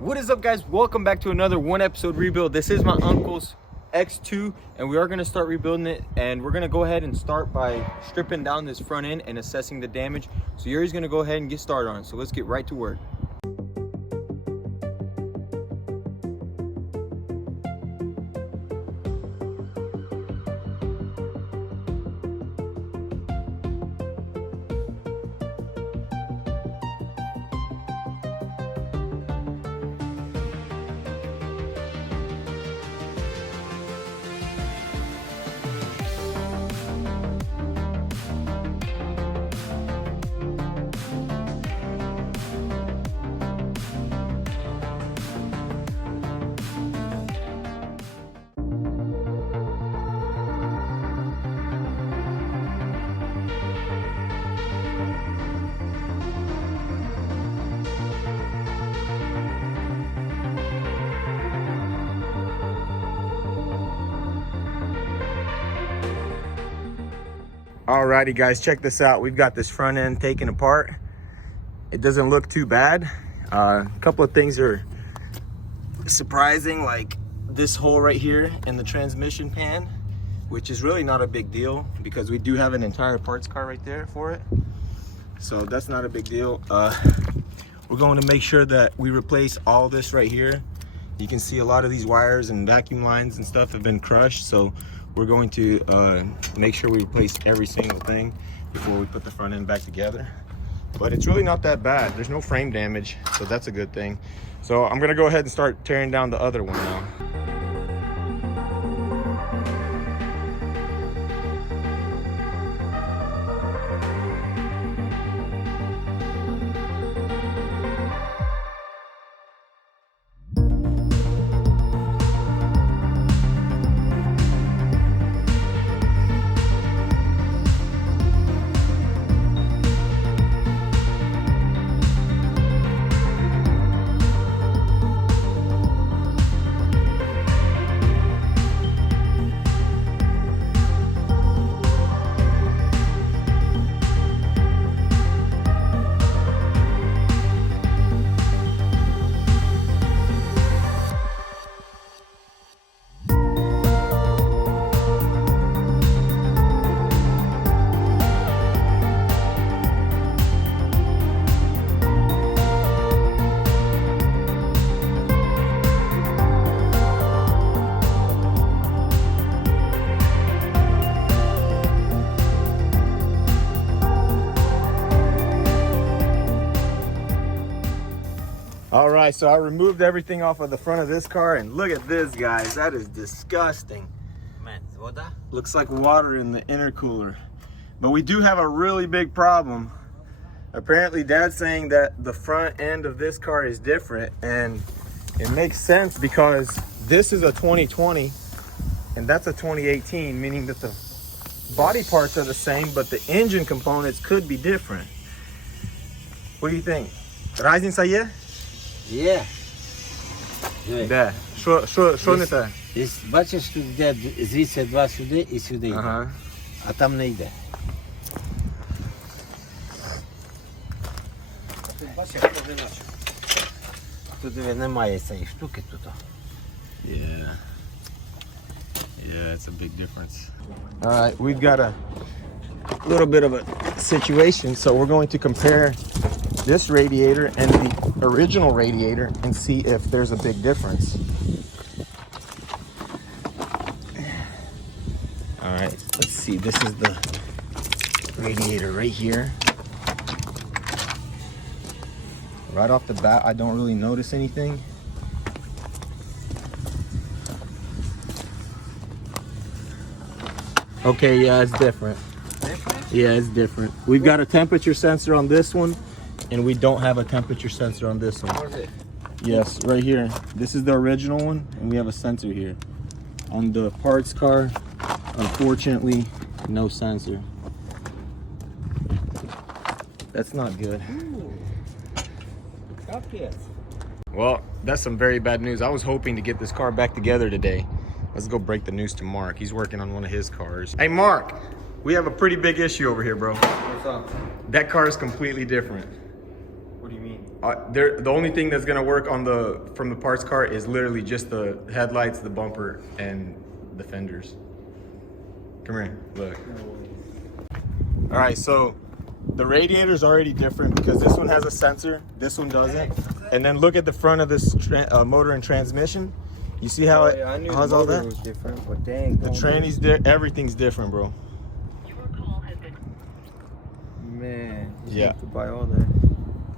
What is up, guys? Welcome back to another one episode rebuild. This is my uncle's X2 and we are going to start rebuilding it, and we're going to go ahead and start by stripping down this front end and assessing the damage. So Yuri's going to go ahead and get started on it. So let's get right to work. Alrighty guys, check this out. We've got this front end taken apart. It doesn't look too bad. A couple of things are surprising, like this hole right here in the transmission pan, which is really not a big deal because we do have an entire parts car right there for it. So that's not a big deal. We're going to make sure that we replace all this right here. You can see a lot of these wires and vacuum lines and stuff have been crushed. So we're going to make sure we replace every single thing before we put the front end back together. But it's really not that bad. There's no frame damage, so that's a good thing. So I'm gonna go ahead and start tearing down the other one now. All right, so I removed everything off of the front of this car, and look at this, guys. That is disgusting. Man, water? Looks like water in the intercooler. But we do have a really big problem. Apparently, Dad's saying that the front end of this car is different, and it makes sense because this is a 2020 and that's a 2018, meaning that the body parts are the same, but the engine components could be different. What do you think? Разница есть? Є. Де? Що не те? Бачиш, тут йде звідси два сюди і сюди йде. Ага. А там не йде. Тут бачиш, одиначок. Тут немає цієї штуки тут. Yeah. Yeah, it's a big difference. All right, we've got a little bit of a situation, so we're going to compare this radiator and the original radiator and see if there's a big difference. All right, let's see. This is the radiator right here. Right off the bat, I don't really notice anything. Okay, yeah, it's different. Yeah, it's different. We've got a temperature sensor on this one, and we don't have a temperature sensor on this one. Yes, right here. This is the original one, and we have a sensor here. On the parts car, unfortunately, no sensor. That's not good. Well, that's some very bad news. I was hoping to get this car back together today. Let's go break the news to Mark. He's working on one of his cars. Hey, Mark, we have a pretty big issue over here, bro. What's up? That car is completely different. What do you mean? The only thing that's gonna work on from the parts cart is literally just the headlights, the bumper, and the fenders. Come here, look. All right, so the radiator's already different because this one has a sensor, this one doesn't. And then look at the front of this motor and transmission. You see how it has all that? Was different, but dang, The tranny's everything's different, bro. Man, you Yeah. have to buy all that.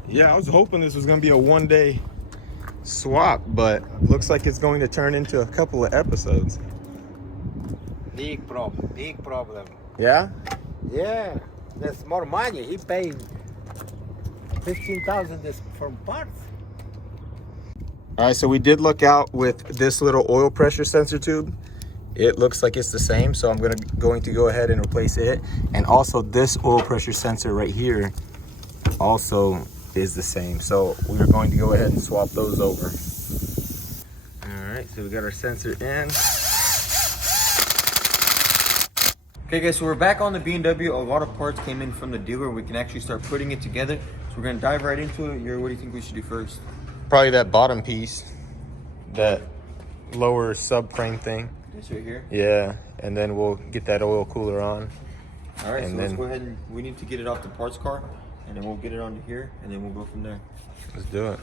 Yeah, I was hoping this was gonna be a one-day swap, but looks like it's going to turn into a couple of episodes. Big problem, big problem. Yeah? Yeah, that's more money. He paid 15,000 for parts. All right, so we did look out with this little oil pressure sensor tube. It looks like it's the same, so I'm going to go ahead and replace it. And also this oil pressure sensor right here also is the same. So we're going to go ahead and swap those over. All right, so we got our sensor in. Okay guys, so we're back on the BMW. A lot of parts came in from the dealer. We can actually start putting it together. So we're gonna dive right into it. Yuri, what do you think we should do first? Probably that bottom piece, that lower subframe thing. This right here. Yeah, and then we'll get that oil cooler on. All right, And so then- let's go ahead and we need to get it off the parts car, and then we'll get it onto here, and then we'll go from there. Let's do it.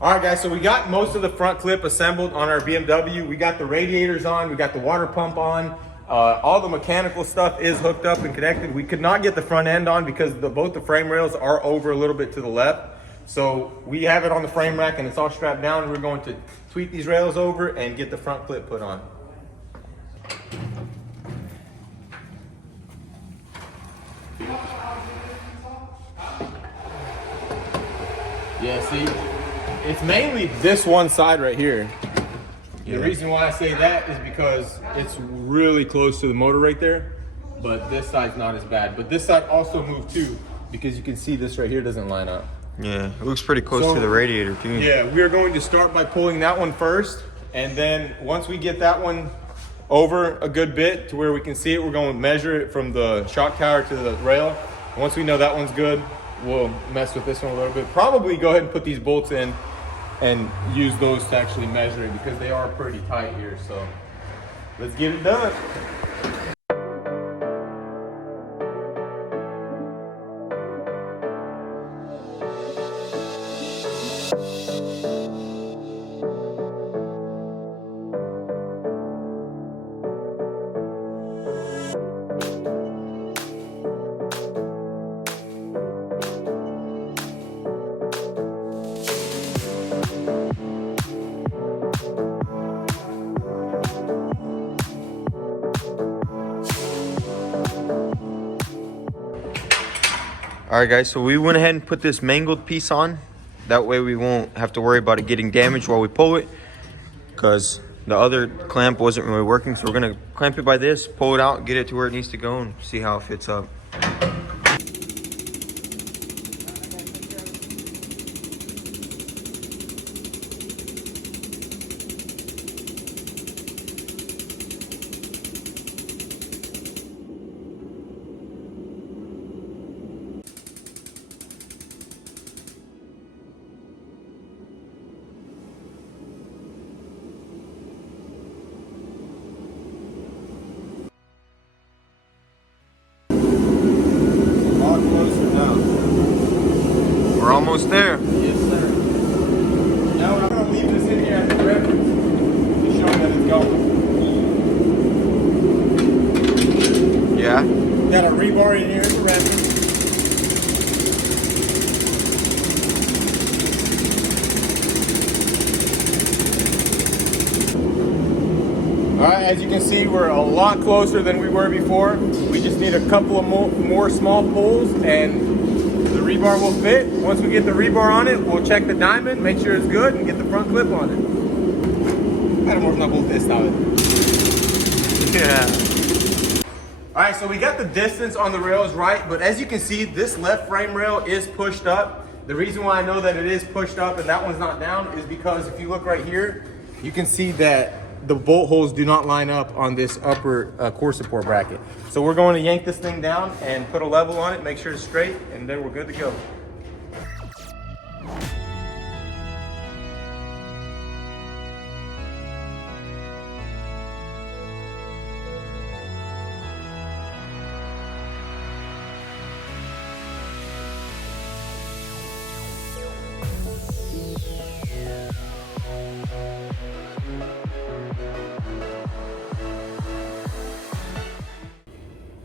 All right, guys, so we got most of the front clip assembled on our BMW. We got the radiators on, we got the water pump on. All the mechanical stuff is hooked up and connected. We could not get the front end on because both the frame rails are over a little bit to the left. So we have it on the frame rack and it's all strapped down. We're going to tweak these rails over and get the front clip put on. Yeah, see? It's mainly this one side right here. The reason why I say that is because it's really close to the motor right there, but this side's not as bad. But this side also moved too, because you can see this right here doesn't line up. Yeah, it looks pretty close So- to the radiator too. Yeah, we are going to start by pulling that one first, and then once we get that one over a good bit to where we can see it, we're going to measure it from the shock tower to the rail. Once we know that one's good, we'll mess with this one a little bit. Probably go ahead and put these bolts in and use those to actually measure it because they are pretty tight here. So let's get it done. All right guys, so we went ahead and put this mangled piece on. That way we won't have to worry about it getting damaged while we pull it, because the other clamp wasn't really working. So we're gonna clamp it by this, pull it out, get it to where it needs to go, and see how it fits up. We're almost there. Yes, sir. Now I'm going to leave this in here as a reference to show that it's going. Yeah. Got a rebar in here as a reference. All right, as you can see, we're a lot closer than we were before. We just need a couple of more small pulls and the rebar will fit. Once we get the rebar on it, we'll check the diamond, make sure it's good, and get the front clip on it. Cara, można było testować. Yeah. All right, so we got the distance on the rails right, but as you can see, this left frame rail is pushed up. The reason why I know that it is pushed up and that one's not down is because if you look right here, you can see that the bolt holes do not line up on this upper core support bracket. So we're going to yank this thing down and put a level on it, make sure it's straight, and then we're good to go.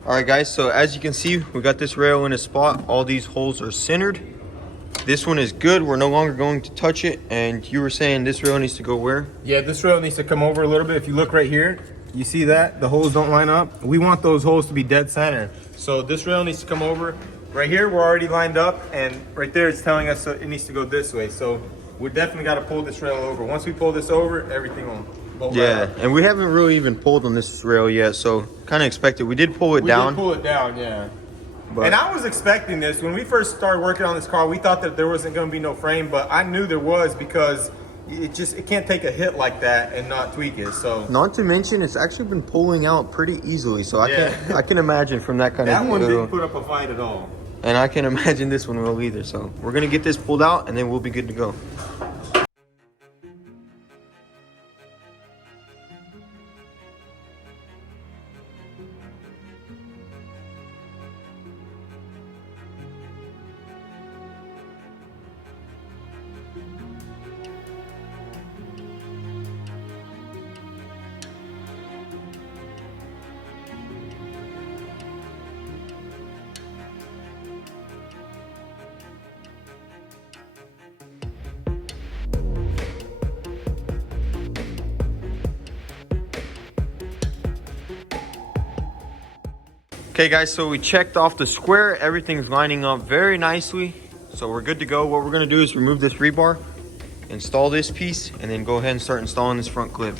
All right, guys, so as you can see, we got this rail in a spot. All these holes are centered. This one is good. We're no longer going to touch it. And you were saying this rail needs to go where? Yeah, this rail needs to come over a little bit. If you look right here, you see that the holes don't line up. We want those holes to be dead center. So this rail needs to come over. Right here, we're already lined up, and right there it's telling us it needs to go this way. So we definitely got to pull this rail over. Once we pull this over, everything will bolt right up. And we haven't really even pulled on this rail yet, so kind of expected. We did pull it down. We did pull it down, yeah. But and I was expecting this. When we first started working on this car, we thought that there wasn't going to be no frame, but I knew there was because it can't take a hit like that and not tweak it. So not to mention, it's actually been pulling out pretty easily. So I can imagine from that kind of that one didn't put up a fight at all. And I can imagine this one will either. So we're gonna get this pulled out, and then we'll be good to go. Okay guys, so we checked off the square. Everything's lining up very nicely. So we're good to go. What we're gonna do is remove this rebar, install this piece, and then go ahead and start installing this front clip.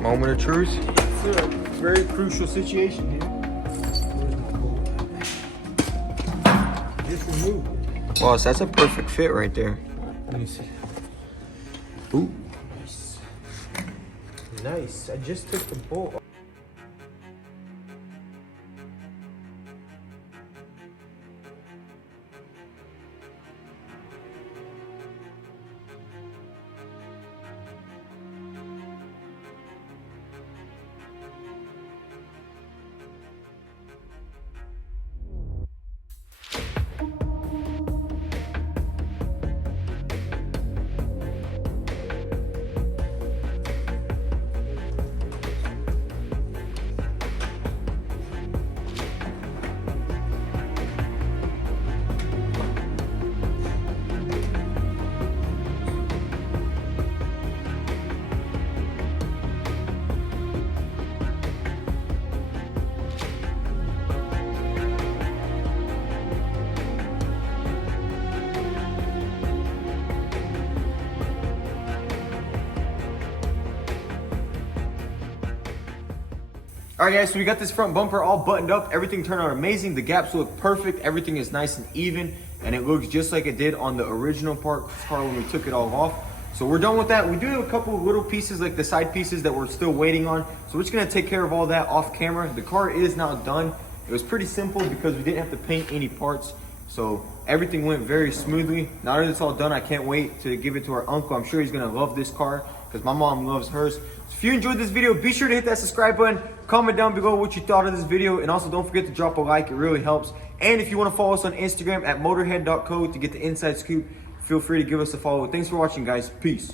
Moment of truth. It's a very crucial situation here. Just remove it. Boss, that's a perfect fit right there. Let me see. Ooh. Nice. Nice. I just took the bolt off. All right, guys, so we got this front bumper all buttoned up. Everything turned out amazing. The gaps look perfect. Everything is nice and even. and it looks just like it did on the original car when we took it all off. So we're done with that. We do have a couple of little pieces, like the side pieces that we're still waiting on. So we're just gonna take care of all that off camera. The car is now done. It was pretty simple because we didn't have to paint any parts. So everything went very smoothly. Now that it's all done, I can't wait to give it to our uncle. I'm sure he's gonna love this car because my mom loves hers. So if you enjoyed this video, be sure to hit that subscribe button. Comment down below what you thought of this video. And also don't forget to drop a like, it really helps. And if you wanna follow us on Instagram at motorhead.co to get the inside scoop, feel free to give us a follow. Thanks for watching, guys. Peace.